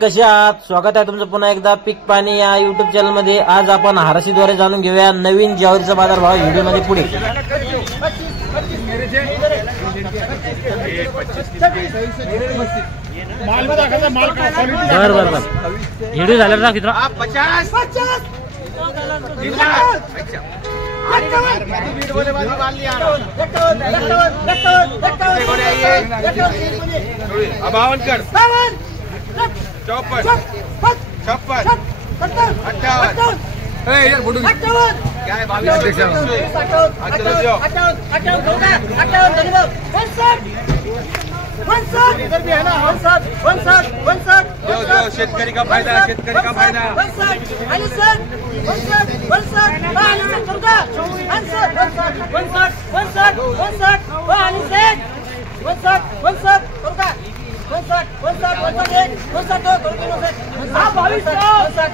कसे आहात? स्वागत आहे तुमचं पुन्हा एकदा पीक पाणी या युट्यूब चॅनल मध्ये। आज आपण हाराशीद्वारे जाणून घेऊया नवीन ज्वारीचा बाजारभाव व्हिडिओ मध्ये पुढे। बर व्हिडिओ झाल्यावर दाखवतो ना। 50 शेतकरी का फायदा, शेतकरी का फायदा।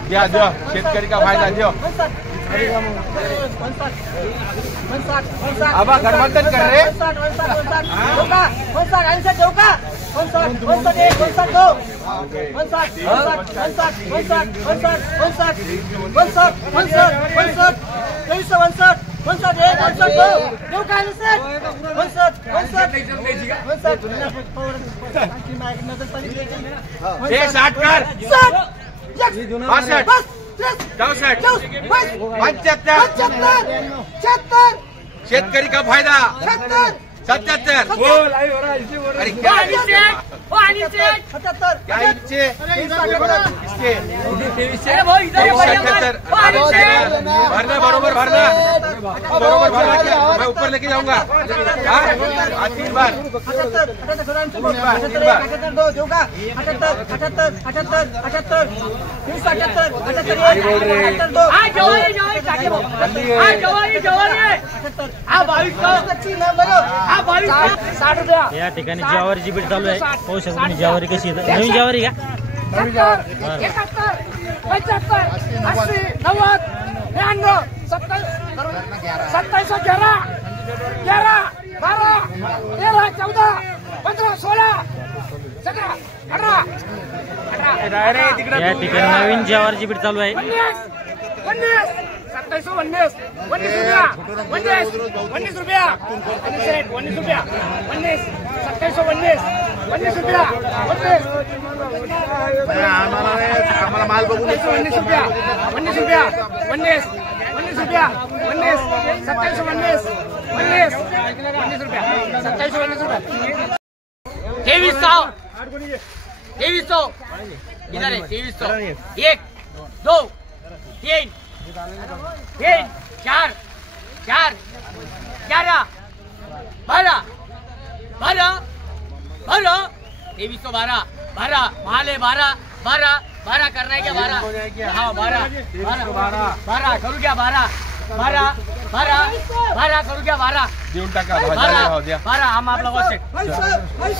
द्या शेतकरी का फायदा द्या। आबा गठबंधन कर रहे शेतकरी का फायदा 77 बोल। अरे क्या भरना बरोबर भरना मैं ऊपर लेके जाऊंगा। 3 बार 60 रुपया। या ठिकाणी ज्वारीची बीट चालू आहे। पाहू शकता तुम्ही ज्वारी कशी आहे। नवीन ज्वारी का? 71 75 80 90 92 27 11 11 12 13 14 15 16 17 18 या ठिकाणी नवीन ज्वारीची बीट चालू आहे। 27 रुपया 19 रुपया 27 रुपया आम्हाला माल बघून 19 रुपया 19 रुपया 19 रुपया 19 27 19 रुपया 27 रुपया 2300 इधर है 2300 1 2 3 4 11 12 2312 12 माल है 12 करना है क्या 12? हाँ 12 करू क्या 12 करू क्या 12 हम आप लोगों से।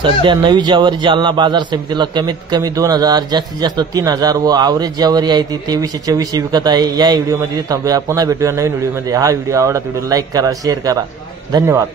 सध्या नवी ज्वारी जालना बाजार समितीला कमीत कमी 2000 जास्तीत जास्त 3000 व आवरेज ज्वारी आहे ती 2324 विकत आहे। या व्हिडिओ मध्ये थांबूया, पुन्हा भेटूया नवीन व्हिडिओ मध्ये। हा व्हिडिओ आवडला व्हिडिओ लाईक करा, शेअर करा। धन्यवाद।